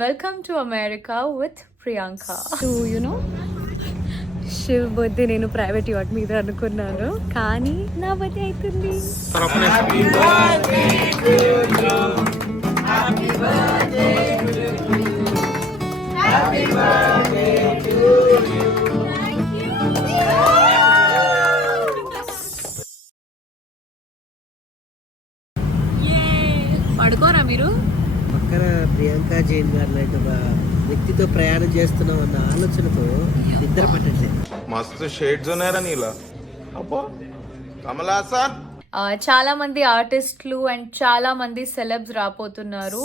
Welcome to America with Priyanka. You know, Shiv birthday నేను private at మీద అనుకున్నాను, కానీ నా బర్త్డే అవుతుంది. పడుకోరా మీరు? పక్కన ప్రియాంక జైన్ గారు లాంటి ఒక వ్యక్తితో ప్రయాణం చేస్తున్నాం అన్న ఆలోచనతో నిద్ర పట్టట్లేదు. మస్తు షేడ్స్ ఉన్నాయరా నీలా. అబ్బో కమల్ హాసన్. చాలా మంది ఆర్టిస్టులు అండ్ చాలా మంది సెలబ్స్ రాపోతున్నారు.